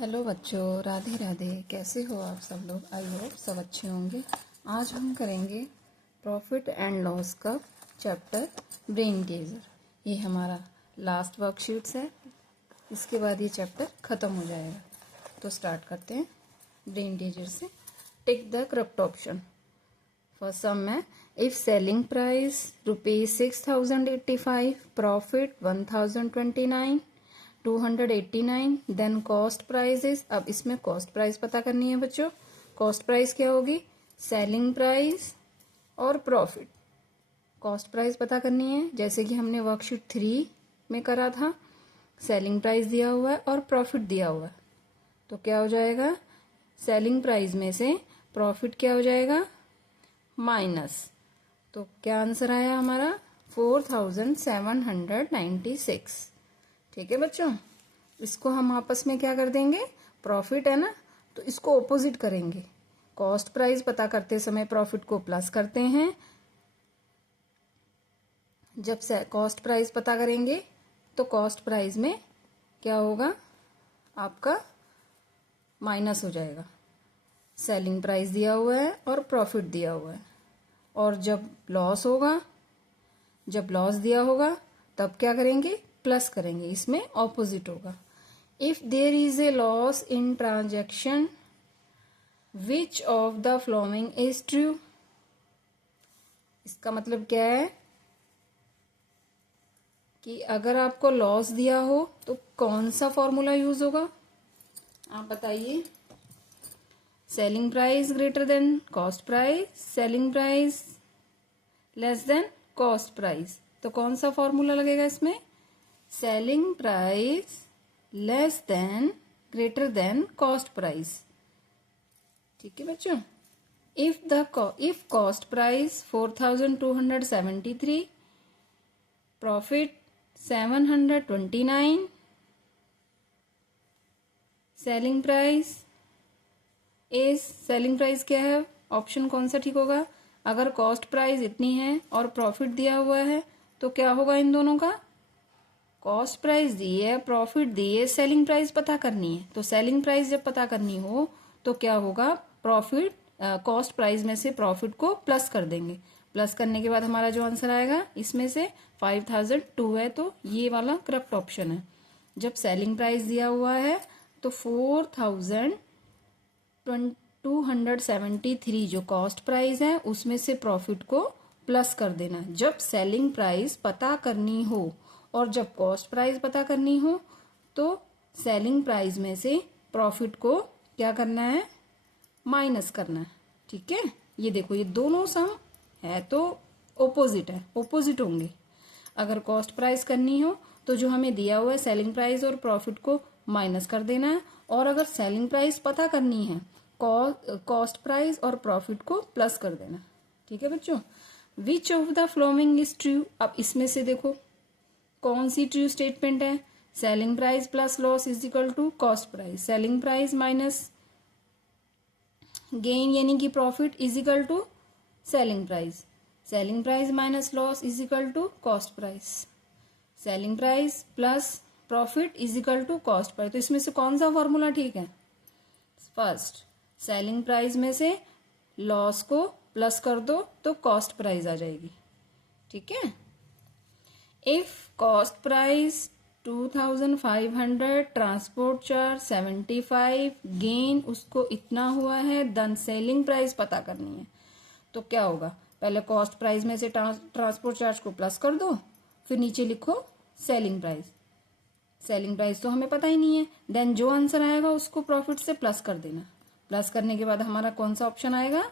Hello बच्चों, राधे राधे। कैसे हो आप सब लोग? आई होप सब अच्छे होंगे। आज हम करेंगे प्रॉफिट एंड लॉस का चैप्टर ब्रेन टीजर। ये हमारा लास्ट वर्कशीट्स है। इसके बाद ये चैप्टर ख़त्म हो जाएगा। तो स्टार्ट करते हैं ब्रेन टीजर से। Tick the correct option. First sum है, if selling price ₹6,085, profit 1,029, 289, then cost price. अब इसमें कॉस्ट प्राइस पता करनी है बच्चों। कॉस्ट प्राइस क्या होगी? सेलिंग प्राइस और प्रॉफिट। कॉस्ट प्राइस पता करनी है जैसे कि हमने वर्कशीट 3 में करा था। सेलिंग प्राइस दिया हुआ है और प्रॉफिट दिया हुआ है, तो क्या हो जाएगा? सेलिंग प्राइस में से प्रॉफिट क्या हो जाएगा? माइनस। तो क्या आंसर आया हमारा? 4,796। ठीक है बच्चों, इसको हम आपस में क्या कर देंगे? प्रॉफिट है ना, तो इसको ऑपोजिट करेंगे। कॉस्ट प्राइस पता करते समय प्रॉफिट को प्लस करते हैं। जब से कॉस्ट प्राइस पता करेंगे तो कॉस्ट प्राइस में क्या होगा? आपका माइनस हो जाएगा। सेलिंग प्राइस दिया हुआ है और प्रॉफिट दिया हुआ है। और जब लॉस होगा, जब लॉस दिया होगा तब क्या करेंगे? प्लस करेंगे। इसमें ऑपोजिट होगा। If there is a loss in transaction which of the following is true. इसका मतलब क्या है कि अगर आपको लॉस दिया हो तो कौन सा फॉर्मूला यूज होगा? आप बताइए। Selling price greater than cost price, selling price less than cost price. तो कौन सा फॉर्मूला लगेगा इसमें? Selling price less than greater than cost price. ठीक है बच्चों। If cost price 4,273, profit 729, selling price क्या है? ऑप्शन कौन सा ठीक होगा? अगर कॉस्ट प्राइस इतनी है और प्रॉफिट दिया हुआ है तो क्या होगा इन दोनों का? कॉस्ट प्राइस दी है, प्रॉफिट दी है, सेलिंग प्राइस पता करनी है। तो सेलिंग प्राइस जब पता करनी हो तो क्या होगा? प्रॉफिट कॉस्ट प्राइस में से प्रॉफिट को प्लस कर देंगे। प्लस करने के बाद हमारा जो आंसर आएगा इसमें से 5,002 है, तो ये वाला करेक्ट ऑप्शन है। जब सेलिंग प्राइस दिया हुआ है तो 4,273 जो कॉस्ट प्राइस है उसमें से प्रॉफिट को प्लस कर देना जब सेलिंग प्राइस पता करनी हो। और जब कॉस्ट प्राइस पता करनी हो तो सेलिंग प्राइस में से प्रॉफिट को क्या करना है? माइनस करना है। ठीक है, ये देखो, ये दोनों सम है तो ओपोजिट है, ओपोजिट होंगे। अगर कॉस्ट प्राइस करनी हो तो जो हमें दिया हुआ है सेलिंग प्राइस और प्रॉफिट को माइनस कर देना है। और अगर सेलिंग प्राइस पता करनी है कॉस्ट प्राइस और प्रॉफिट को प्लस कर देना। ठीक है बच्चों। Which of the following is true. अब इसमें से देखो कौन सी ट्रू स्टेटमेंट है? Selling price plus loss is equal to cost price, selling price minus gain यानी कि profit is equal to selling price, selling price minus loss is equal to cost price, selling price plus profit is equal to cost price. तो इसमें से कौन सा formula ठीक है? First, selling price में से लॉस को प्लस कर दो तो कॉस्ट प्राइस आ जाएगी। ठीक है। If cost price 2,500, transport charge 75, gain उसको इतना हुआ है, देन सेलिंग प्राइस पता करनी है। तो क्या होगा? पहले कॉस्ट प्राइस में से ट्रांसपोर्ट चार्ज को प्लस कर दो, फिर नीचे लिखो सेलिंग प्राइस। सेलिंग प्राइस तो हमें पता ही नहीं है, देन जो आंसर आएगा उसको प्रॉफिट से प्लस कर देना। प्लस करने के बाद हमारा कौन सा ऑप्शन आएगा?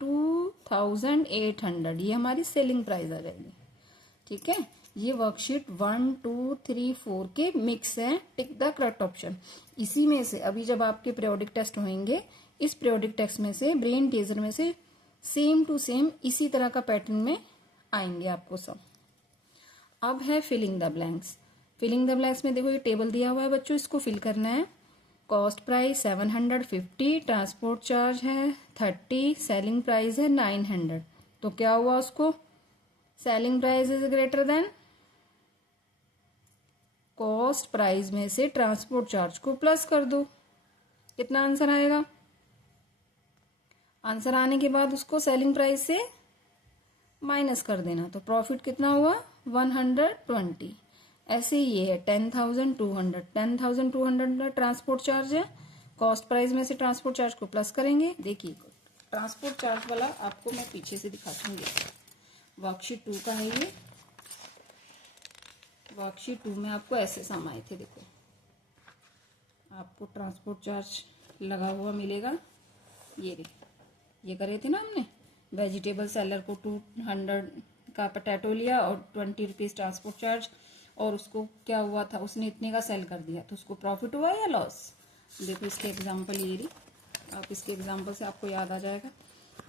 2,800, ये हमारी सेलिंग प्राइस आ जाएगी। ठीक है, ये वर्कशीट 1, 2, 3, 4 के मिक्स हैं। टिक द करेक्ट ऑप्शन। इसी में से अभी जब आपके पीरियोडिक टेस्ट होंगे, इस पीरियोडिक टेस्ट में से ब्रेन टीजर में से सेम टू सेम इसी तरह का पैटर्न में आएंगे आपको सब। अब है filling the blanks. Filling the blanks में देखो ये टेबल दिया हुआ है बच्चों, इसको फिल करना है। कॉस्ट प्राइस 750, ट्रांसपोर्ट चार्ज है 30, सेलिंग प्राइस है 900। तो क्या हुआ उसको? Selling price is greater then cost price में से ट्रांसपोर्ट चार्ज को प्लस कर दो। कितना आंसर आएगा? आंसर आने के बाद उसको सेलिंग प्राइस से माइनस कर देना, तो प्रॉफिट कितना हुआ? 120। ऐसे ही ये है 10,200। 10,200 ट्रांसपोर्ट चार्ज है, कॉस्ट प्राइस में से ट्रांसपोर्ट चार्ज को प्लस करेंगे। देखिए ट्रांसपोर्ट चार्ज वाला आपको मैं पीछे से दिखाती हूँ। वर्कशीट 2 का है ये। वर्कशीट 2 में आपको ऐसे सम आए थे। देखो आपको ट्रांसपोर्ट चार्ज लगा हुआ मिलेगा। ये देखिए, ये करे थे ना हमने, वेजिटेबल सेलर को 200 का पोटैटो लिया और 20 रुपीज़ ट्रांसपोर्ट चार्ज, और उसको क्या हुआ था, उसने इतने का सेल कर दिया, तो उसको प्रॉफिट हुआ या लॉस? देखो इसके एग्जांपल ये रही, आप इसके एग्जांपल से आपको याद आ जाएगा।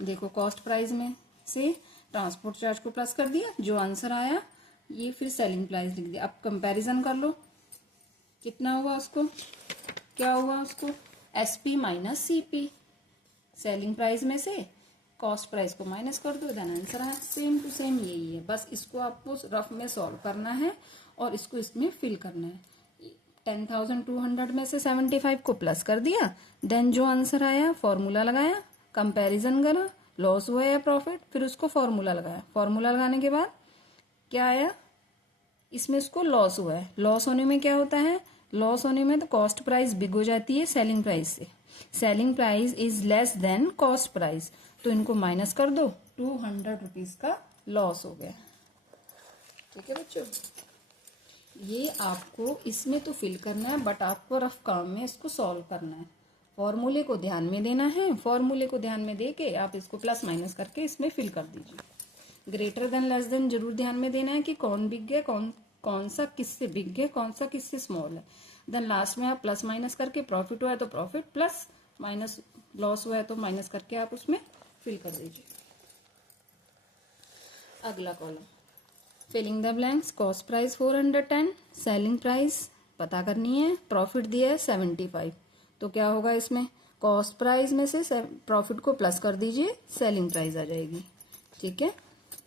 देखो कॉस्ट प्राइस में से ट्रांसपोर्ट चार्ज को प्लस कर दिया, जो आंसर आया ये, फिर सेलिंग प्राइस लिख दिया। अब कंपैरिजन कर लो, कितना हुआ उसको, क्या हुआ उसको, SP minus CP. Selling price में से कॉस्ट प्राइस को माइनस कर दो, देन आंसर है सेम टू सेम यही है। बस इसको आपको रफ में सॉल्व करना है और इसको इसमें फिल करना है। 10,200 में से 75 को प्लस कर दिया, देन जो आंसर आया फॉर्मूला लगाया, कंपैरिजन करा, लॉस हुआ या प्रॉफिट, फिर उसको फॉर्मूला लगाया। फॉर्मूला लगाने के बाद क्या आया, इसमें उसको लॉस हुआ है। लॉस होने में क्या होता है, लॉस होने में तो कॉस्ट प्राइस बिग हो जाती है सेलिंग प्राइस से। Selling price is less than cost price, तो इनको माइनस कर दो, 200 रुपीज का लॉस हो गया। ठीक है बच्चों, ये आपको इसमें तो फिल करना है, बट आपको रफ काम में इसको सॉल्व करना है। फॉर्मूले को ध्यान में देना है, फॉर्मूले को ध्यान में दे के आप इसको प्लस माइनस करके इसमें फिल कर दीजिए। ग्रेटर देन लेस देन जरूर ध्यान में देना है कि कौन बिग है, कौन सा किससे बिग है, कौन सा किससे स्मॉल है। देन लास्ट में आप प्लस माइनस करके, प्रॉफिट हुआ है तो प्रॉफिट प्लस, माइनस लॉस हुआ है तो माइनस करके आप उसमें फिल कर दीजिए। अगला column, filling the blanks. Cost price 410, selling price पता करनी है, प्रॉफिट दिया है 75, तो क्या होगा इसमें, कॉस्ट प्राइस में से प्रॉफिट को प्लस कर दीजिए, सेलिंग प्राइस आ जाएगी। ठीक है,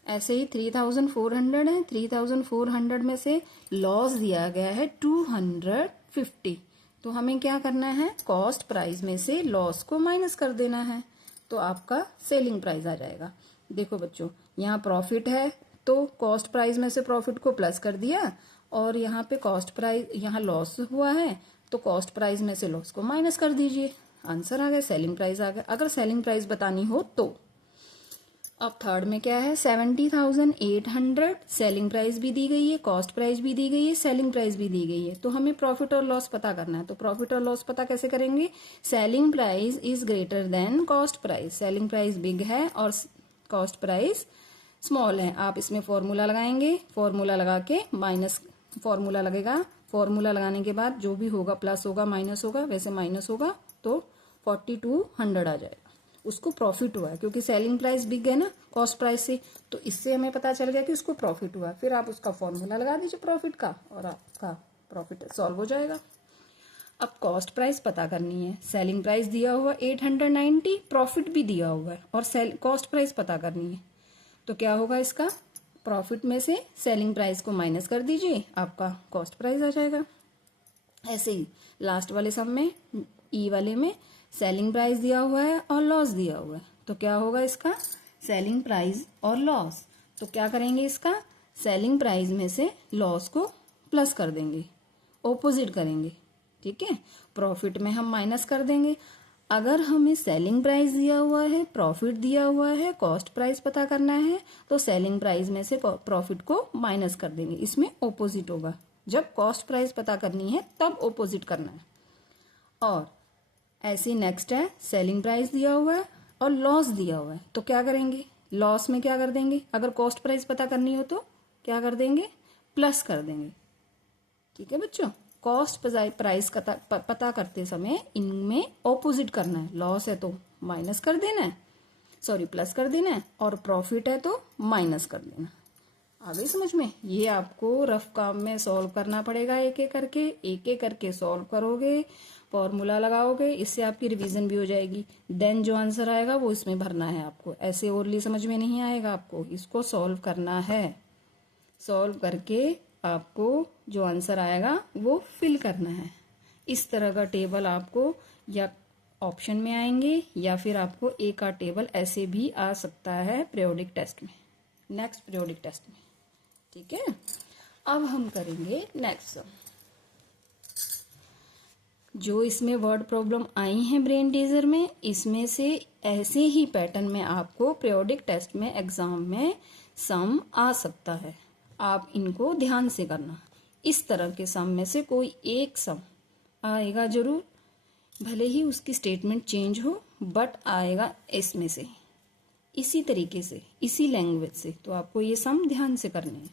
ऐसे ही 3,400 है, 3,400 में से लॉस दिया गया है 250, तो हमें क्या करना है, कॉस्ट प्राइस में से लॉस को माइनस कर देना है, तो आपका सेलिंग प्राइस आ जाएगा। देखो बच्चों, यहाँ प्रॉफिट है तो कॉस्ट प्राइस में से प्रॉफिट को प्लस कर दिया, और यहाँ पे कॉस्ट प्राइस, यहाँ लॉस हुआ है तो कॉस्ट प्राइस में से लॉस को माइनस कर दीजिए, आंसर आ गया, सेलिंग प्राइस आ गया। अगर सेलिंग प्राइस बतानी हो तो। अब थर्ड में क्या है, 70,800, सेलिंग प्राइस भी दी गई है, कॉस्ट प्राइस भी दी गई है, सेलिंग प्राइस भी दी गई है, तो हमें प्रॉफिट और लॉस पता करना है। तो प्रॉफिट और लॉस पता कैसे करेंगे, selling price is greater then cost price, selling price big है और कॉस्ट प्राइस स्मॉल है। आप इसमें फॉर्मूला लगाएंगे, फॉर्मूला लगा के माइनस, फॉर्मूला लगेगा, फॉर्मूला लगाने के बाद जो भी होगा, प्लस होगा माइनस होगा, वैसे माइनस होगा तो 4200 आ जाएगा। उसको प्रॉफिट हुआ है, क्योंकि सेलिंग प्राइस बिग है ना कॉस्ट प्राइस से, तो इससे हमें पता चल गया कि उसको प्रॉफिट हुआ। फिर आप उसका फॉर्मूला लगा दीजिए प्रॉफिट का, और आपका प्रॉफिट सॉल्व हो जाएगा। अब कॉस्ट प्राइस पता करनी है, सेलिंग प्राइस दिया हुआ 890, प्रॉफिट भी दिया हुआ है, और कॉस्ट प्राइस पता करनी है, तो क्या होगा इसका, प्रॉफिट में से सेलिंग प्राइस को माइनस कर दीजिए, आपका कॉस्ट प्राइस आ जाएगा। ऐसे ही लास्ट वाले सम में, ई वाले में, सेलिंग प्राइस दिया हुआ है और लॉस दिया हुआ है, तो क्या होगा इसका, सेलिंग प्राइस और लॉस, तो क्या करेंगे इसका, सेलिंग प्राइस में से लॉस को प्लस कर देंगे, ऑपोजिट करेंगे। ठीक है, प्रॉफिट में हम माइनस कर देंगे। अगर हमें सेलिंग प्राइस दिया हुआ है, प्रॉफिट दिया हुआ है, कॉस्ट प्राइस पता करना है, तो सेलिंग प्राइस में से प्रॉफिट को माइनस कर देंगे, इसमें ऑपोजिट होगा। जब कॉस्ट प्राइस पता करनी है तब ऑपोजिट करना है। और ऐसे नेक्स्ट है, सेलिंग प्राइस दिया हुआ है और लॉस दिया हुआ है, तो क्या करेंगे, लॉस में क्या कर देंगे, अगर कॉस्ट प्राइस पता करनी हो तो क्या कर देंगे, प्लस कर देंगे। ठीक है बच्चों, कॉस्ट प्राइस पता करते समय इनमें ऑपोजिट करना है, लॉस है तो माइनस कर देना है, सॉरी प्लस कर देना है, और प्रॉफिट है तो माइनस कर देना। आ गई समझ में, ये आपको रफ काम में सॉल्व करना पड़ेगा, एक एक करके सॉल्व करोगे, फॉर्मूला लगाओगे, इससे आपकी रिवीजन भी हो जाएगी। देन जो आंसर आएगा वो इसमें भरना है आपको, ऐसे ओरली समझ में नहीं आएगा, आपको इसको सॉल्व करना है। सॉल्व करके आपको जो आंसर आएगा वो फिल करना है। इस तरह का टेबल आपको या ऑप्शन में आएंगे या फिर आपको ए का टेबल ऐसे भी आ सकता है पीरियोडिक टेस्ट में, नेक्स्ट पीरियोडिक टेस्ट में। ठीक है, अब हम करेंगे नेक्स्ट सम। जो इसमें वर्ड प्रॉब्लम आई हैं ब्रेन टीजर में, इसमें से ऐसे ही पैटर्न में आपको पीरियोडिक टेस्ट में एग्जाम में सम आ सकता है। आप इनको ध्यान से करना। इस तरह के सम में से कोई एक सम आएगा जरूर, भले ही उसकी स्टेटमेंट चेंज हो, बट आएगा इसमें से, इसी तरीके से, इसी लैंग्वेज से। तो आपको ये सम ध्यान से करने हैं।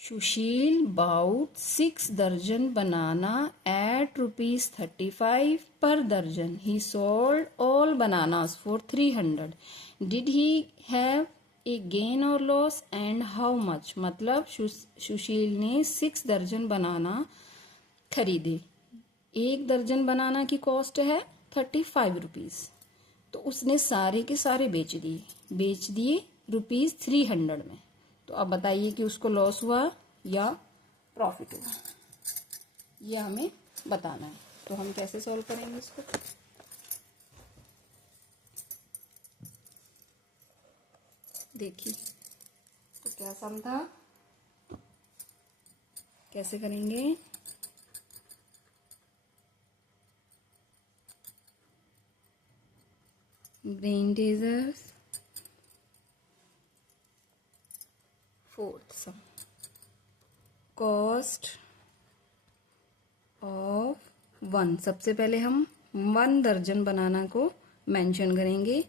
सुशील बाउट 6 दर्जन बनाना एट ₹35 per दर्जन। ही sold all bananas for 300। Did he have a gain और लॉस एंड हाउ मच। मतलब सुशील ने 6 दर्जन बनाना खरीदे। 1 दर्जन बनाना की कॉस्ट है ₹35, तो उसने सारे के सारे बेच दिए ₹300 में। तो अब बताइए कि उसको लॉस हुआ या प्रॉफिट हुआ, ये हमें बताना है। तो हम कैसे सॉल्व करेंगे इसको? देखिए, तो क्या सम था, कैसे करेंगे? Brain teasers, fourth some, cost of 1। सबसे पहले हम 1 दर्जन बनाना को मेंशन करेंगे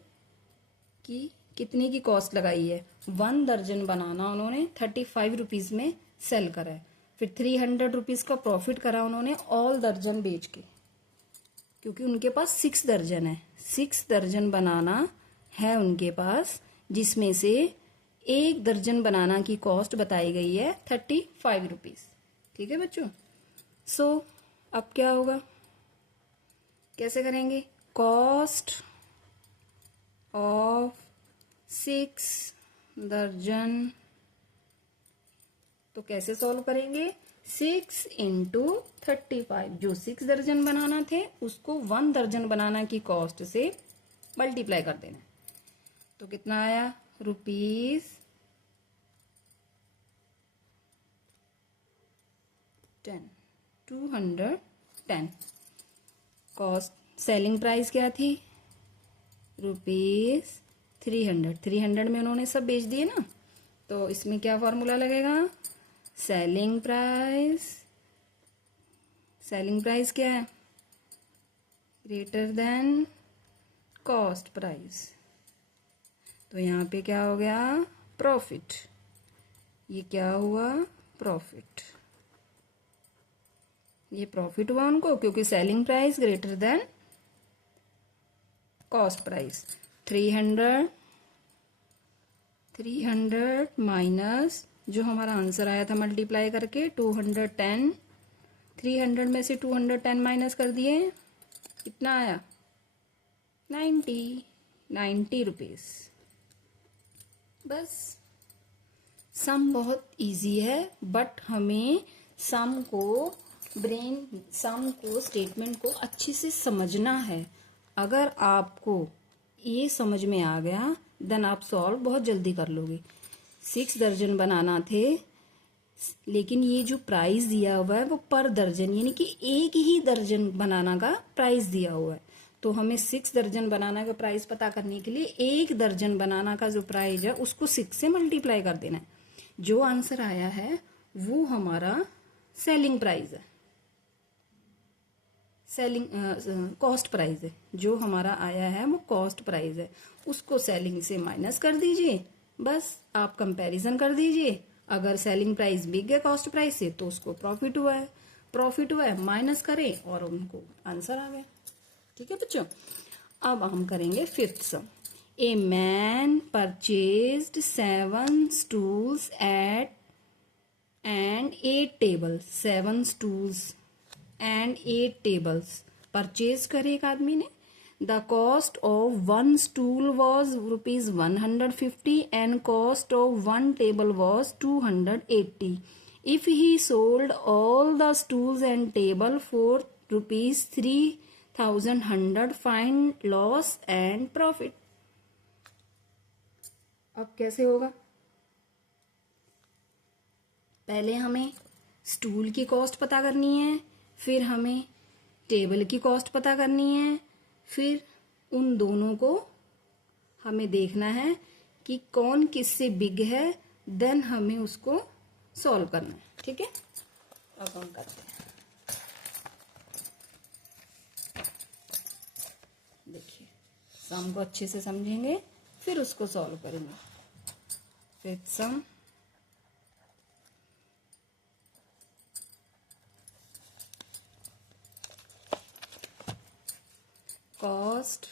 कि कितने की कॉस्ट लगाई है। 1 दर्जन बनाना उन्होंने ₹35 में सेल करा है, फिर ₹300 का प्रॉफिट करा उन्होंने ऑल दर्जन बेच के, क्योंकि उनके पास 6 दर्जन है। 6 दर्जन बनाना है उनके पास, जिसमें से 1 दर्जन बनाना की कॉस्ट बताई गई है ₹35। ठीक है बच्चों? सो अब क्या होगा, कैसे करेंगे? कॉस्ट ऑफ 6 दर्जन, तो कैसे सॉल्व करेंगे? 6 इंटू 35, जो 6 दर्जन बनाना थे उसको 1 दर्जन बनाना की कॉस्ट से मल्टीप्लाई कर देना। तो कितना आया? ₹210। कॉस्ट सेलिंग प्राइस क्या थी? ₹300। 300 में उन्होंने सब बेच दिए ना, तो इसमें क्या फॉर्मूला लगेगा? सेलिंग प्राइस क्या है? Greater than cost price. तो यहाँ पे क्या हो गया? प्रॉफिट। ये क्या हुआ? प्रॉफिट। ये प्रॉफिट हुआ उनको, क्योंकि selling price greater than cost price. 300 minus जो हमारा आंसर आया था मल्टीप्लाई करके 210। 300 में से 210 माइनस कर दिए, कितना आया? 90 रुपीज। बस सम बहुत इजी है, बट हमें सम को स्टेटमेंट को अच्छे से समझना है। अगर आपको ये समझ में आ गया, देन आप सॉल्व बहुत जल्दी कर लोगे। 6 दर्जन बनाना थे, लेकिन ये जो प्राइस दिया हुआ है वो पर दर्जन, यानी कि एक ही दर्जन बनाना का प्राइस दिया हुआ है। तो हमें 6 दर्जन बनाना का प्राइस पता करने के लिए 1 दर्जन बनाना का जो प्राइस है उसको 6 से मल्टीप्लाई कर देना है। जो आंसर आया है वो हमारा सेलिंग प्राइस है, कॉस्ट प्राइस है। जो हमारा आया है वो कॉस्ट प्राइस है, उसको सेलिंग से माइनस कर दीजिए। बस आप कंपैरिजन कर दीजिए। अगर सेलिंग प्राइस बिग है कॉस्ट प्राइस से, तो उसको प्रॉफिट हुआ है, माइनस करें और उनको आंसर आ गया। ठीक है बच्चों? अब हम करेंगे fifth some. A man purchased 7 stools and 8 tables। 7 stools and 8 tables purchase करे एक आदमी ने। The cost of 1 stool was ₹150 and cost of 1 table was 280। If he sold all the stools and table for ₹3,000 1100 find loss and profit. अब कैसे होगा? पहले हमें stool की कॉस्ट पता करनी है, फिर हमें टेबल की कॉस्ट पता करनी है, फिर उन दोनों को हमें देखना है कि कौन किससे बिग है, देन हमें उसको सॉल्व करना है। ठीक है, अब हम करते हैं। देखिए, सम को अच्छे से समझेंगे, फिर उसको सॉल्व करेंगे। फिफ्थ सम, कॉस्ट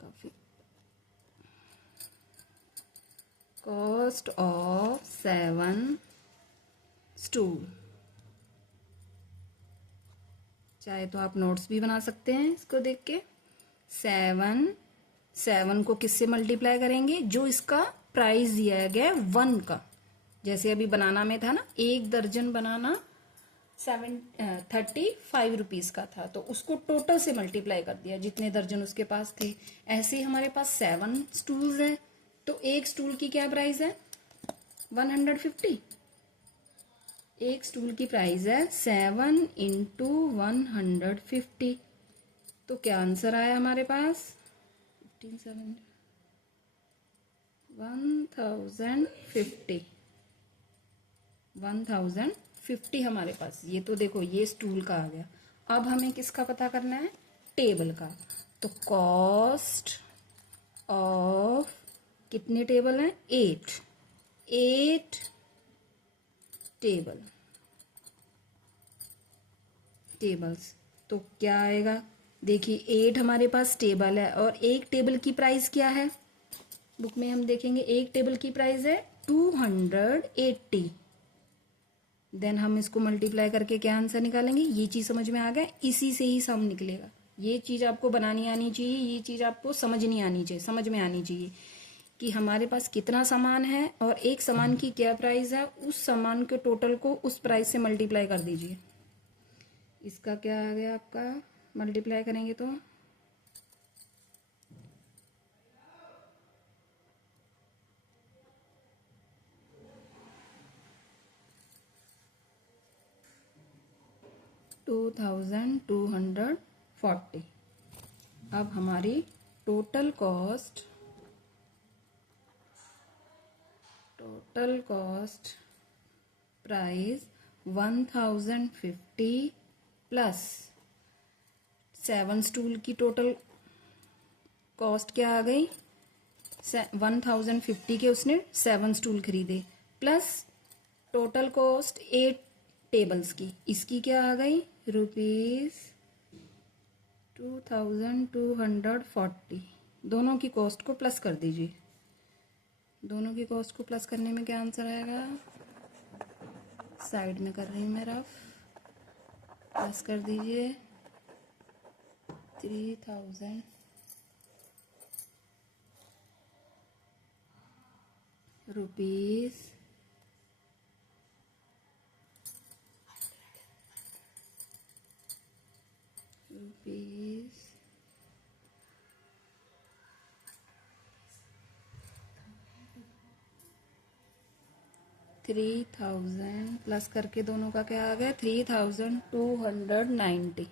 काफी कॉस्ट ऑफ 7 स्टूल। चाहे तो आप नोट्स भी बना सकते हैं इसको देख के। 7 को किससे मल्टीप्लाई करेंगे? जो इसका प्राइस दिया गया 1 का, जैसे अभी बनाना में था ना, 1 दर्जन बनाना 35 रुपीज का था, तो उसको टोटल से मल्टीप्लाई कर दिया जितने दर्जन उसके पास थे। ऐसे ही हमारे पास 7 स्टूल्स है, तो एक स्टूल की क्या प्राइस है? 150। एक स्टूल की प्राइस है 7 इंटू 150। तो क्या आंसर आया हमारे पास? 1050 1050 हमारे पास। ये तो देखो, ये स्टूल का आ गया। अब हमें किसका पता करना है? टेबल का। तो कॉस्ट ऑफ, कितने टेबल हैं? 8 टेबल्स। तो क्या आएगा? देखिए, 8 हमारे पास टेबल है, और एक टेबल की प्राइस क्या है? बुक में हम देखेंगे, एक टेबल की प्राइस है 280। देन हम इसको मल्टीप्लाई करके क्या आंसर निकालेंगे? ये चीज समझ में आ गया, इसी से ही सम निकलेगा। ये चीज आपको बनानी आनी चाहिए, ये चीज आपको समझनी आनी चाहिए, समझ में आनी चाहिए कि हमारे पास कितना सामान है और एक सामान की क्या प्राइस है। उस सामान के टोटल को उस प्राइस से मल्टीप्लाई कर दीजिए। इसका क्या आ गया आपका? मल्टीप्लाई करेंगे तो 2240। अब हमारी total cost price 1050 plus 7 stool की टोटल कॉस्ट क्या आ गई? 1050 के उसने 7 स्टूल खरीदे, प्लस टोटल कॉस्ट 8 टेबल्स की, इसकी क्या आ गई? ₹2240। दोनों की कॉस्ट को प्लस कर दीजिए। दोनों की कॉस्ट को प्लस करने में क्या आंसर आएगा? साइड में कर रही हूँ मैं रफ, प्लस कर दीजिए 3000 रुपीज रुपीज 3000 प्लस करके दोनों का क्या आ गया? 3290।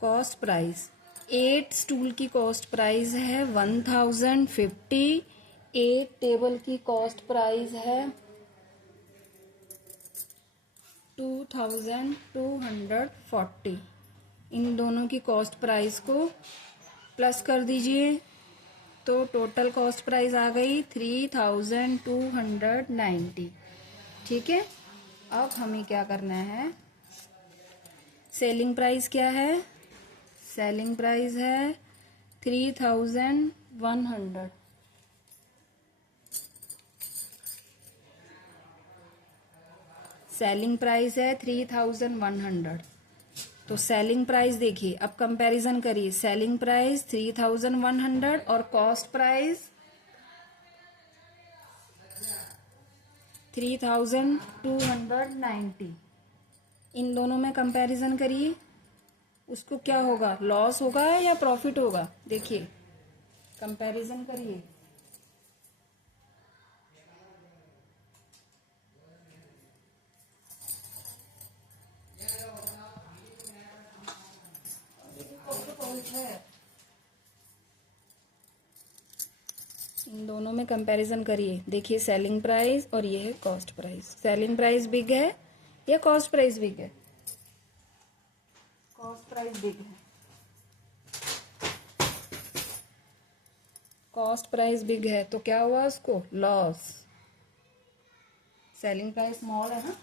कॉस्ट प्राइस 8 स्टूल की कॉस्ट प्राइस है 1050। 8 टेबल की कॉस्ट प्राइस है 2240। इन दोनों की कॉस्ट प्राइस को प्लस कर दीजिए, तो टोटल कॉस्ट प्राइस आ गई 3290। ठीक है, अब हमें क्या करना है? सेलिंग प्राइस क्या है? सेलिंग प्राइस है 3100। सेलिंग प्राइस है 3100। तो सेलिंग प्राइस देखिए, अब कंपैरिजन करिए। सेलिंग प्राइस 3100 और कॉस्ट प्राइस 3290। इन दोनों में कंपैरिजन करिए, उसको क्या होगा, लॉस होगा या प्रॉफिट होगा। देखिए कंपैरिजन करिए। इन दोनों में कंपैरिजन करिए। देखिए सेलिंग प्राइस और ये है cost price. Selling price big है या कॉस्ट प्राइस बिग है? कॉस्ट प्राइस बिग है। कॉस्ट प्राइस बिग है तो क्या हुआ उसको, लॉस। सेलिंग प्राइस स्मॉल है ना,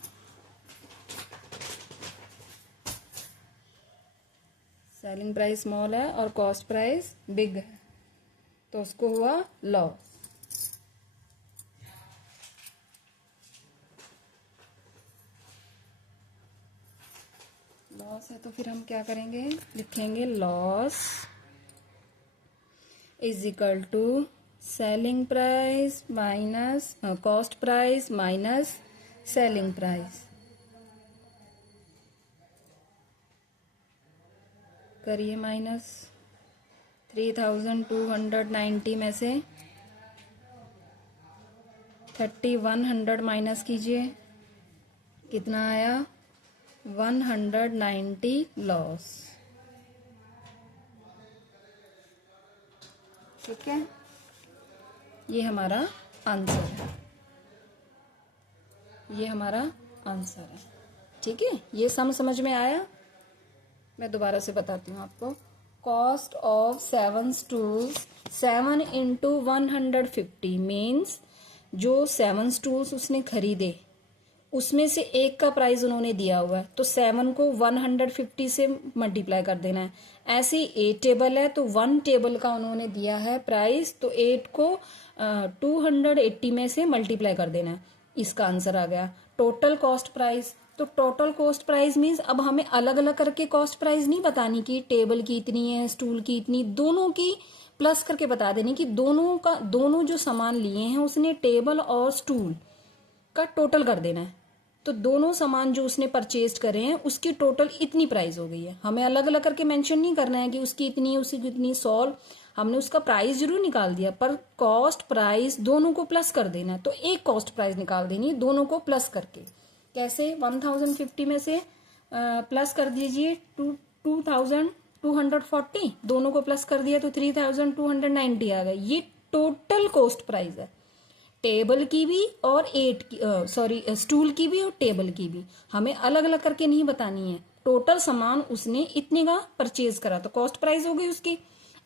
सेलिंग प्राइस स्मॉल है और कॉस्ट प्राइस बिग है तो उसको हुआ लॉस। लॉस है तो फिर हम क्या करेंगे, लिखेंगे loss is equal to selling price minus cost price minus selling price. करिए माइनस। 3290 में से 3100 माइनस कीजिए, कितना आया, 190 लॉस। ठीक है, ये हमारा आंसर है, ये हमारा आंसर है। ठीक है, ये सम समझ में आया। मैं दोबारा से बताती हूँ आपको। Cost of 7 stools 7 into 150 means जो 7 स्टूल्स उसने खरीदे उसमें से एक का प्राइस उन्होंने दिया हुआ है तो 7 को 150 से मल्टीप्लाई कर देना है। ऐसे ही 8 टेबल है तो 1 टेबल का उन्होंने दिया है प्राइस तो 8 को 280 में से मल्टीप्लाई कर देना है। इसका आंसर आ गया टोटल कॉस्ट प्राइस। तो टोटल कॉस्ट प्राइस मीन्स अब हमें अलग अलग करके कॉस्ट प्राइस नहीं बतानी कि टेबल की इतनी है, स्टूल की इतनी, दोनों की प्लस करके बता देनी कि दोनों जो सामान लिए हैं उसने टेबल और स्टूल का टोटल कर देना है। तो दोनों सामान जो उसने परचेज करे हैं उसकी टोटल इतनी प्राइस हो गई है। हमें अलग अलग करके मेंशन नहीं करना है कि उसकी इतनी है उसकी इतनी, सॉल्व हमने उसका प्राइस जरूर निकाल दिया पर कॉस्ट प्राइस दोनों को प्लस कर देना है। तो एक कॉस्ट प्राइस निकाल देनी है दोनों को प्लस करके। कैसे, 1050 में से प्लस कर दीजिए 2240, दोनों को प्लस कर दिया तो 3290 आ गया। ये टोटल कॉस्ट प्राइस है, टेबल की भी और स्टूल की भी और टेबल की भी। हमें अलग अलग करके नहीं बतानी है, टोटल सामान उसने इतने का परचेज करा तो कॉस्ट प्राइस हो गई उसकी।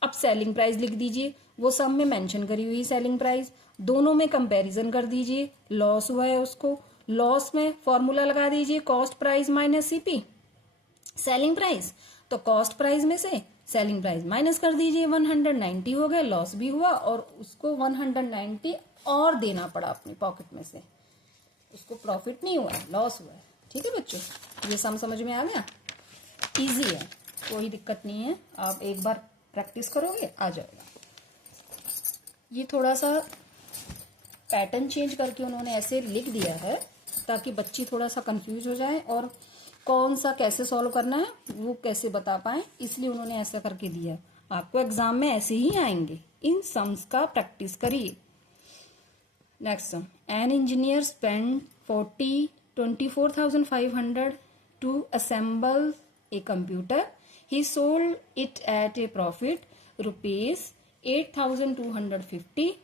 अब सेलिंग प्राइस लिख दीजिए, वो सब में मेंशन करी हुई सेलिंग प्राइस, दोनों में कंपैरिजन कर दीजिए। लॉस हुआ है उसको, लॉस में फॉर्मूला लगा दीजिए cost price minus CP selling price. तो कॉस्ट प्राइस में से सेलिंग प्राइस माइनस कर दीजिए, 190 हो गए, लॉस भी हुआ और उसको 190 और देना पड़ा अपनी पॉकेट में से। उसको प्रॉफिट नहीं हुआ, लॉस हुआ है। ठीक है बच्चों, ये सम समझ में आ गया, इजी है, कोई दिक्कत नहीं है। आप एक बार प्रैक्टिस करोगे आ जाएगा। ये थोड़ा सा पैटर्न चेंज करके उन्होंने ऐसे लिख दिया है ताकि बच्ची थोड़ा सा कंफ्यूज हो जाए और कौन सा कैसे सॉल्व करना है वो कैसे बता पाए, इसलिए उन्होंने ऐसा करके दिया है। आपको एग्जाम में ऐसे ही आएंगे, इन सम्स का प्रैक्टिस करिए। Next sum, an engineer spend 24,500 to assemble a computer, he sold it at a profit ₹8,250।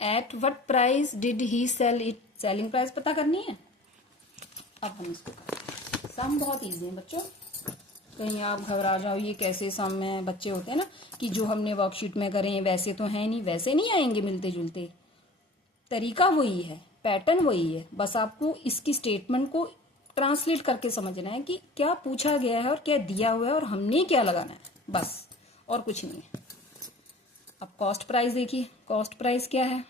At what price did he sell it? Selling price पता करनी है। अब हम इसको सम बहुत इजी है बच्चों, कहीं आप घबरा जाओ ये कैसे सम में, बच्चे होते हैं ना कि जो हमने वर्कशीट में करें वैसे तो है नहीं, वैसे नहीं आएंगे मिलते जुलते। तरीका वही है, पैटर्न वही है, बस आपको इसकी स्टेटमेंट को ट्रांसलेट करके समझना है कि क्या पूछा गया है और क्या दिया हुआ है और हमने क्या लगाना है, बस और कुछ नहीं है। अब कॉस्ट प्राइस देखिए, कॉस्ट प्राइस क्या है,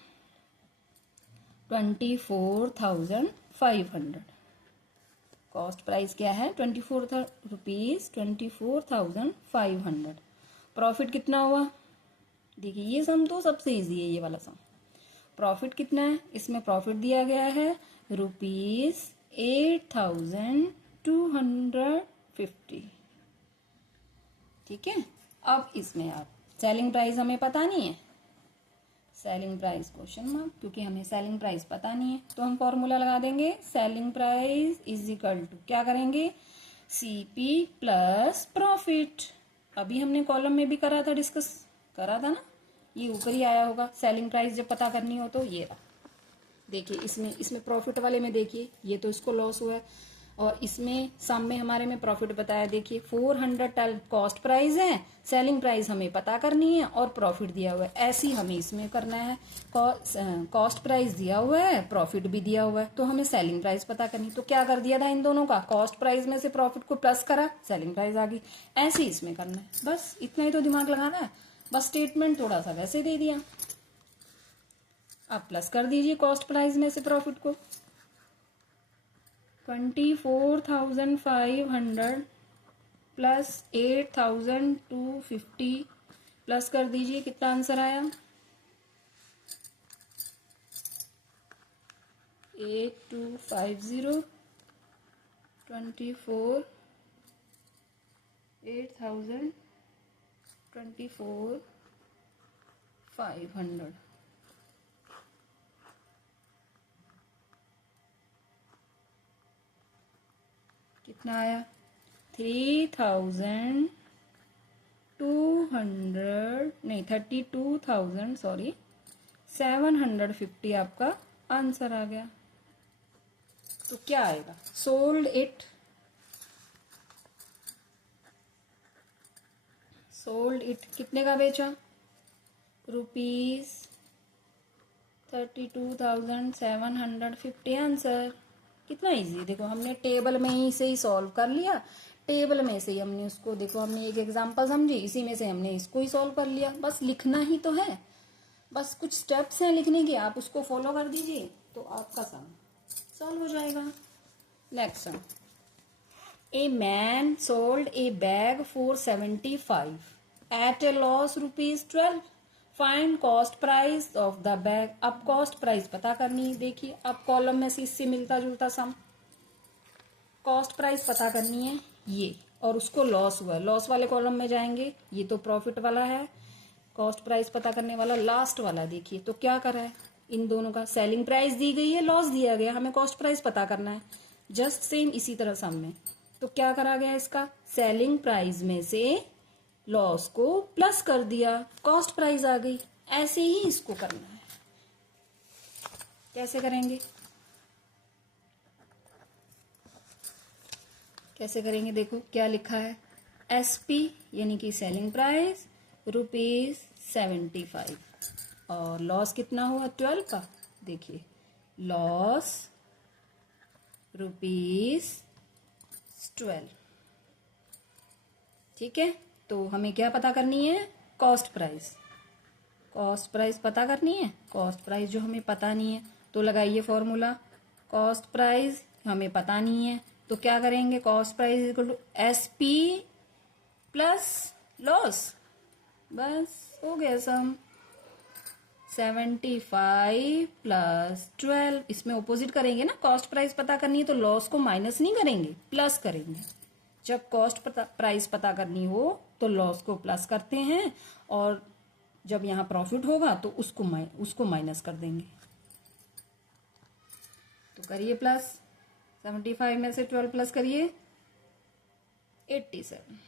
24,500। कॉस्ट प्राइस क्या है, 24,500। प्रॉफिट कितना हुआ, देखिए ये सम तो सबसे इजी है, ये वाला सम। प्रॉफिट कितना है, इसमें प्रॉफिट दिया गया है ₹8,250। 250। ठीक है, अब इसमें आप सेलिंग प्राइस हमें पता नहीं है, सेलिंग प्राइस क्वेश्चन मार्क, क्योंकि हमें सेलिंग प्राइस पता नहीं है, तो हम फॉर्मूला लगा देंगे selling price is equal to क्या करेंगे, सीपी प्लस प्रॉफिट। अभी हमने कॉलम में भी करा था, डिस्कस करा था ना, ये ऊपर ही आया होगा। सेलिंग प्राइस जब पता करनी हो तो ये रहा, देखिए इसमें प्रॉफिट वाले में देखिए ये तो इसको लॉस हुआ है, और इसमें सम में हमारे में प्रॉफिट बताया, देखिए 400 कॉस्ट प्राइस है, सेलिंग प्राइस हमें पता करनी है और प्रॉफिट दिया हुआ है। ऐसे ही हमें इसमें करना है, कॉस्ट प्राइस दिया हुआ है, प्रॉफिट भी दिया हुआ है, तो हमें सेलिंग प्राइस पता करनी। तो क्या कर दिया था इन दोनों का, कॉस्ट प्राइस में से प्रॉफिट को प्लस करा, सेलिंग प्राइस आ गई। ऐसे ही इसमें करना है, बस इतना ही तो दिमाग लगाना है। बस स्टेटमेंट थोड़ा सा वैसे दे दिया, आप प्लस कर दीजिए कॉस्ट प्राइस में से प्रॉफिट को। 24,500 प्लस 8,250 प्लस कर दीजिए, कितना आंसर आया, 8250 24 8,000 24,500। कितना आया, 3,200 नहीं 32,000 सॉरी 750 आपका आंसर आ गया। तो क्या आएगा, सोल्ड इट कितने का बेचा, ₹32,750 आंसर। कितना इजी, देखो हमने टेबल में ही से ही सॉल्व कर लिया, टेबल में से ही हमने उसको, देखो हमने एक एग्जांपल समझी, इसी में से हमने इसको ही सॉल्व कर लिया। बस लिखना ही तो है, बस कुछ स्टेप्स हैं लिखने के, आप उसको फॉलो कर दीजिए तो आपका सम सॉल्व हो जाएगा। Next sum, a man sold a bag for 75 at a loss ₹12। Find cost price of the bag. अब कॉस्ट प्राइस पता करनी है, देखिए अब कॉलम में से इससे मिलता जुलता सम, कॉस्ट प्राइस पता करनी है ये, और उसको लॉस हुआ है, लॉस वाले कॉलम में जाएंगे, ये तो प्रॉफिट वाला है, कॉस्ट प्राइस पता करने वाला लास्ट वाला। देखिए तो क्या करा है, इन दोनों का सेलिंग प्राइस दी गई है, लॉस दिया गया, हमें कॉस्ट प्राइस पता करना है, जस्ट सेम इसी तरह सम में। तो क्या करा गया, इसका सेलिंग प्राइस में से लॉस को प्लस कर दिया, कॉस्ट प्राइस आ गई। ऐसे ही इसको करना है, कैसे करेंगे, कैसे करेंगे, देखो क्या लिखा है, एसपी यानी कि सेलिंग प्राइस ₹75 और लॉस कितना हुआ 12 का, देखिए लॉस ₹12। ठीक है, तो हमें क्या पता करनी है, कॉस्ट प्राइस, कॉस्ट प्राइस पता करनी है। कॉस्ट प्राइस जो हमें पता नहीं है तो लगाइए फॉर्मूला, कॉस्ट प्राइस हमें पता नहीं है तो क्या करेंगे, cost price equal to SP plus loss, बस हो गया सम। 75 प्लस 12, इसमें ऑपोजिट करेंगे ना, कॉस्ट प्राइस पता करनी है तो लॉस को माइनस नहीं करेंगे, प्लस करेंगे। जब कॉस्ट प्राइस पता करनी हो तो लॉस को प्लस करते हैं, और जब यहाँ प्रॉफिट होगा तो उसको माइनस कर देंगे। तो करिए प्लस, 75 में से 12 प्लस करिए, 87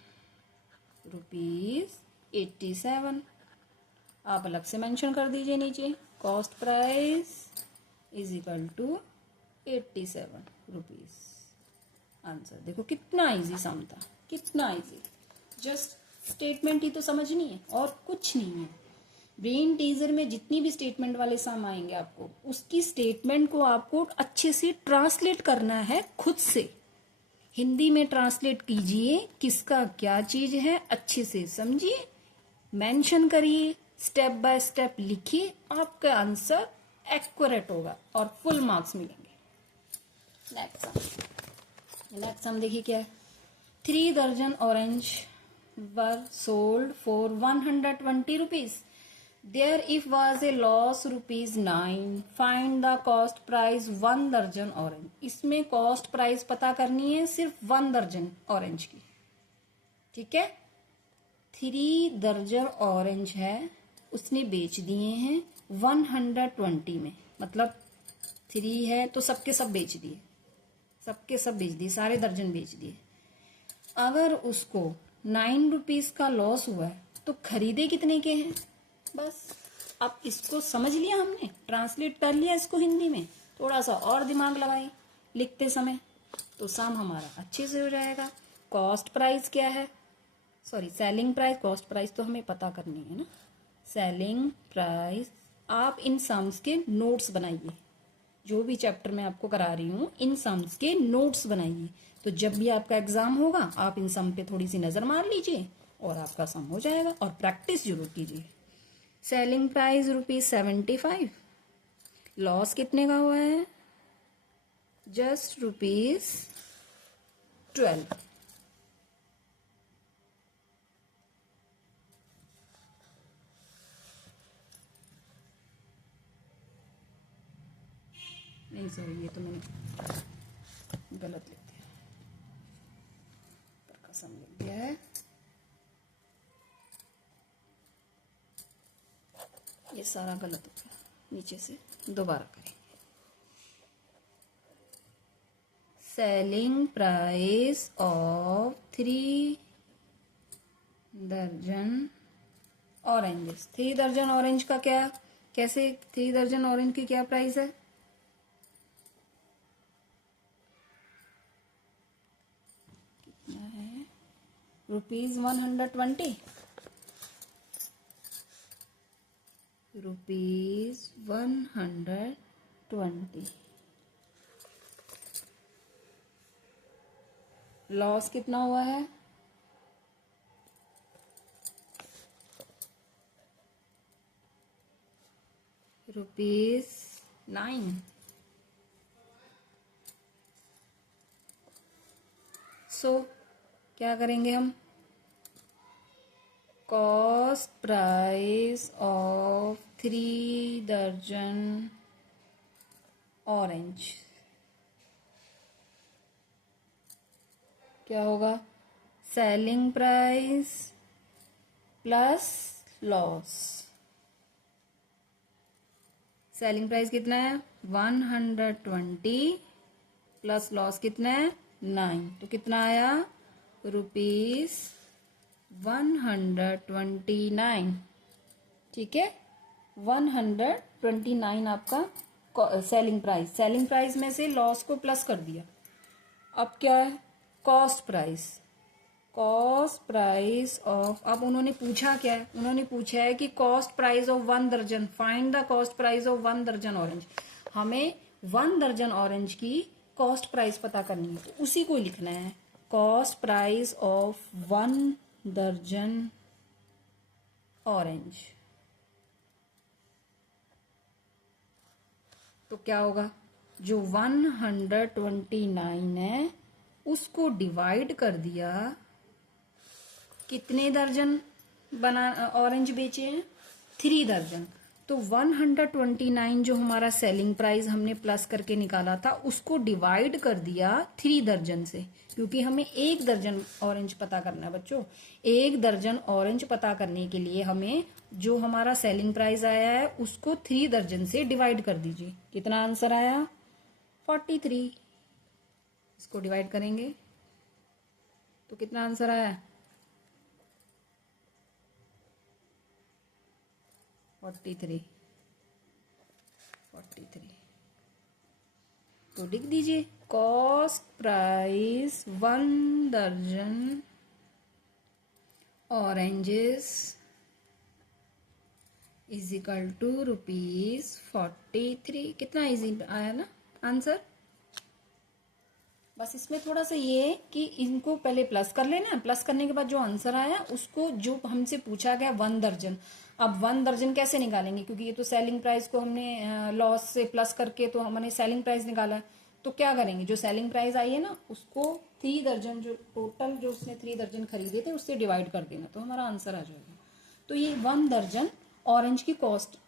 ₹87। आप अलग से मेंशन कर दीजिए नीचे, cost price is equal to 87 rupees. Answer देखो कितना इजी सम था, कितना इजी, जस्ट स्टेटमेंट ही तो समझनी है और कुछ नहीं है। ब्रेन टीजर में जितनी भी स्टेटमेंट वाले सम आएंगे आपको, उसकी स्टेटमेंट को आपको अच्छे से ट्रांसलेट करना है, खुद से हिंदी में ट्रांसलेट कीजिए, किसका क्या चीज है अच्छे से समझिए, मेंशन करिए, स्टेप बाय स्टेप लिखिए, आपका आंसर एक्यूरेट होगा और फुल मार्क्स मिलेंगे। नेक्स्ट सम देखिए क्या है, 3 दर्जन orange were sold for 120 rupees. There if was a loss ₹9, find the cost price 1 दर्जन ऑरेंज। इसमें कॉस्ट प्राइस पता करनी है सिर्फ 1 दर्जन ऑरेंज की, ठीक है। 3 दर्जन ऑरेंज है, उसने बेच दिए हैं 120 में, मतलब 3 है तो सबके सब बेच दिए, सबके सब बेच दिए, सारे दर्जन बेच दिए। अगर उसको 9 रुपीज का लॉस हुआ है तो खरीदे कितने के हैं, बस। अब इसको समझ लिया हमने, ट्रांसलेट कर लिया इसको हिंदी में, थोड़ा सा और दिमाग लगाए लिखते समय तो सम हमारा अच्छे से हो जाएगा। कॉस्ट प्राइस क्या है, sorry selling price, cost price तो हमें पता करनी है ना। सेलिंग प्राइस, आप इन सम्स के नोट्स बनाइए, जो भी चैप्टर मैं आपको करा रही हूँ इन सम्स के नोट्स बनाइए, तो जब भी आपका एग्जाम होगा आप इन सम पे थोड़ी सी नजर मार लीजिए और आपका सम हो जाएगा, और प्रैक्टिस जरूर कीजिए। सेलिंग प्राइस ₹75, लॉस कितने का हुआ है, जस्ट ₹12। नहीं सॉरी, ये तो मैंने गलत लिख दिया, पर कसम लिख दिया है, ये सारा गलत हो गया, नीचे से दोबारा करेंगे। सेलिंग प्राइस ऑफ 3 दर्जन ऑरेंजेस। 3 दर्जन ऑरेंज का क्या, कैसे 3 दर्जन ऑरेंज की क्या प्राइस है, कितना है, ₹120, ₹120। लॉस कितना हुआ है, ₹9। सो क्या करेंगे हम, कॉस्ट प्राइस ऑफ 3 दर्जन ऑरेंज क्या होगा, selling price plus loss. Selling price कितना है 120 प्लस लॉस कितना है 9, तो कितना आया ₹129, ठीक है। 129 आपका सेलिंग प्राइस, सेलिंग प्राइस में से लॉस को प्लस कर दिया। अब क्या है, cost price, cost price of, अब उन्होंने पूछा क्या है, उन्होंने पूछा है कि कॉस्ट प्राइस ऑफ 1 दर्जन, find the cost price of 1 दर्जन ऑरेंज। हमें 1 दर्जन ऑरेंज की कॉस्ट प्राइस पता करनी है, तो उसी को लिखना है, कॉस्ट प्राइस ऑफ 1 दर्जन ऑरेंज। तो क्या होगा, जो 129 है उसको डिवाइड कर दिया, कितने दर्जन ऑरेंज बेचे हैं, 3 दर्जन, तो 129 जो हमारा सेलिंग प्राइस हमने प्लस करके निकाला था उसको डिवाइड कर दिया 3 दर्जन से, क्योंकि हमें 1 दर्जन ऑरेंज पता करना है बच्चों। 1 दर्जन ऑरेंज पता करने के लिए हमें जो हमारा सेलिंग प्राइस आया है उसको 3 दर्जन से डिवाइड कर दीजिए, कितना आंसर आया 43। इसको डिवाइड करेंगे तो कितना आंसर आया 43। तो लिख दीजिए कॉस्ट प्राइस 1 दर्जन ऑरेंजेस इज इक्वल टू ₹43। कितना इजी आया ना आंसर। बस इसमें थोड़ा सा ये है कि इनको पहले प्लस कर लेना, प्लस करने के बाद जो आंसर आया उसको जो हमसे पूछा गया 1 दर्जन, अब 1 दर्जन कैसे निकालेंगे, क्योंकि ये तो सेलिंग प्राइस को हमने लॉस से प्लस करके तो हमने सेलिंग प्राइस निकाला है, तो क्या करेंगे जो सेलिंग प्राइस आई है ना उसको 3 दर्जन, जो टोटल जो उसने 3 दर्जन खरीदे थे उससे डिवाइड कर देना, तो हमारा आंसर आ जाएगा। तो ये 1 दर्जन ऑरेंज की कॉस्ट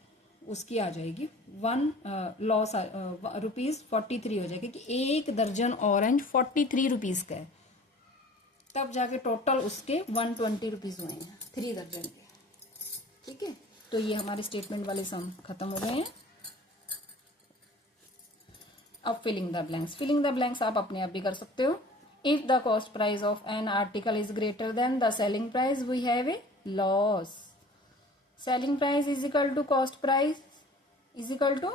उसकी आ जाएगी लॉस ₹43 हो जाएगा, कि 1 दर्जन ऑरेंज 43 रुपीज का है, तब जाके टोटल उसके 120 रुपीज हुए हैं 3 दर्जन के। ठीक है, तो ये हमारे स्टेटमेंट वाले सम खत्म हो गए हैं। अब filling the blanks. Filling the blanks आप अपने आप भी कर सकते हो। If the cost price of an article is greater than the selling price we have a loss. Selling price is equal to cost price is equal to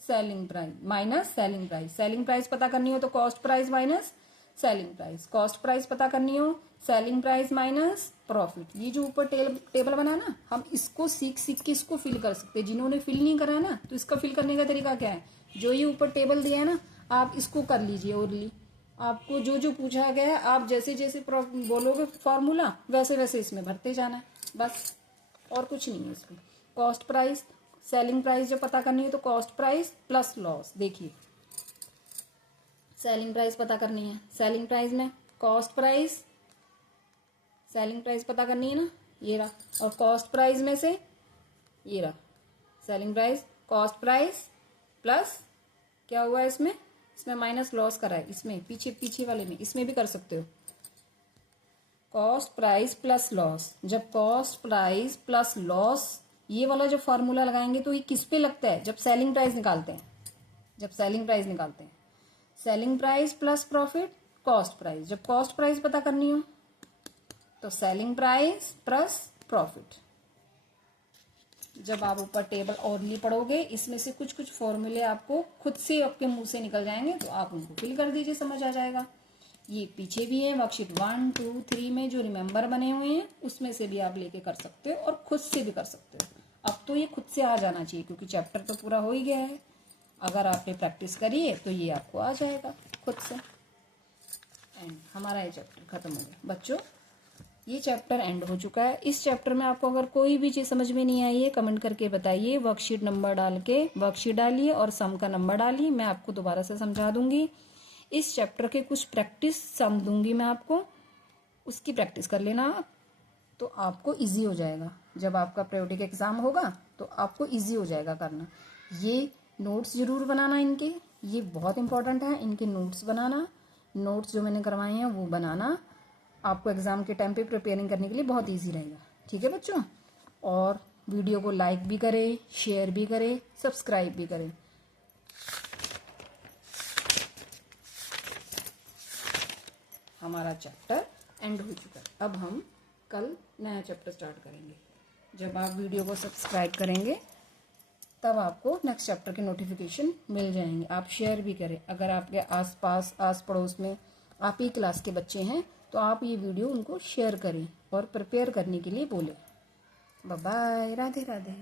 selling price minus selling price. Selling price पता करनी हो तो cost price minus selling price, cost price पता करनी हो selling price minus profit. ये जो ऊपर टेबल बना ना, हम इसको सीख के इसको फिल कर सकते हैं। जिन्होंने फिल नहीं करा ना, तो इसका फिल करने का तरीका क्या है, जो ये ऊपर टेबल दिया है ना, आप इसको कर लीजिए ओरली। आपको जो जो पूछा गया है, आप जैसे जैसे बोलोगे फॉर्मूला, वैसे वैसे इसमें भरते जाना है, बस और कुछ नहीं है इसमें। कॉस्ट प्राइस सेलिंग प्राइस जब पता करनी है तो कॉस्ट प्राइस प्लस लॉस। देखिए सेलिंग प्राइस पता करनी है, सेलिंग प्राइस में कॉस्ट प्राइस, सेलिंग प्राइस पता करनी है ना, ये रहा, और कॉस्ट प्राइस में से ये रहा selling price, cost price plus क्या हुआ है इसमें, इसमें माइनस लॉस करा है, इसमें पीछे वाले में, इसमें भी कर सकते हो कॉस्ट प्राइस प्लस लॉस। जब कॉस्ट प्राइस प्लस लॉस ये वाला जो फॉर्मूला लगाएंगे तो ये किस पे लगता है, जब सेलिंग प्राइस निकालते हैं, जब सेलिंग प्राइस निकालते हैं selling price plus profit cost price. जब कॉस्ट प्राइस पता करनी हो तो सेलिंग प्राइस प्लस प्रॉफिट। जब आप ऊपर टेबल ओरली पढ़ोगे, इसमें से कुछ कुछ फॉर्मूले आपको खुद से आपके मुंह से निकल जाएंगे, तो आप उनको फिल कर दीजिए, समझ आ जाएगा। ये पीछे भी है वर्कशीट 1, 2, 3 में जो रिमेंबर बने हुए हैं, उसमें से भी आप लेके कर सकते हो और खुद से भी कर सकते हो। अब तो ये खुद से आ जाना चाहिए क्योंकि चैप्टर तो पूरा हो ही गया है। अगर आपने प्रैक्टिस करी है तो ये आपको आ जाएगा खुद से। एंड हमारा ये चैप्टर खत्म हो गया बच्चों, ये चैप्टर एंड हो चुका है। इस चैप्टर में आपको अगर कोई भी चीज़ समझ में नहीं आई है, कमेंट करके बताइए। वर्कशीट नंबर डाल के वर्कशीट डालिए और सम का नंबर डालिए, मैं आपको दोबारा से समझा दूंगी। इस चैप्टर के कुछ प्रैक्टिस सम दूंगी मैं आपको, उसकी प्रैक्टिस कर लेना, तो आपको इजी हो जाएगा। जब आपका प्रायोरिटी का एग्जाम होगा तो आपको इजी हो जाएगा करना। ये नोट्स जरूर बनाना इनके, ये बहुत इंपॉर्टेंट है, इनके नोट्स बनाना। नोट्स जो मैंने करवाए हैं वो बनाना, आपको एग्जाम के टाइम पे प्रिपेयरिंग करने के लिए बहुत इजी रहेगा। ठीक है बच्चों, और वीडियो को लाइक भी करें, शेयर भी करें, सब्सक्राइब भी करें। हमारा चैप्टर एंड हो चुका है। अब हम कल नया चैप्टर स्टार्ट करेंगे। जब आप वीडियो को सब्सक्राइब करेंगे तब आपको नेक्स्ट चैप्टर के नोटिफिकेशन मिल जाएंगे। आप शेयर भी करें, अगर आपके आसपास आस पड़ोस में आप ही क्लास के बच्चे हैं तो आप ये वीडियो उनको शेयर करें और प्रिपेयर करने के लिए बोलें। Bye bye, Radhe Radhe.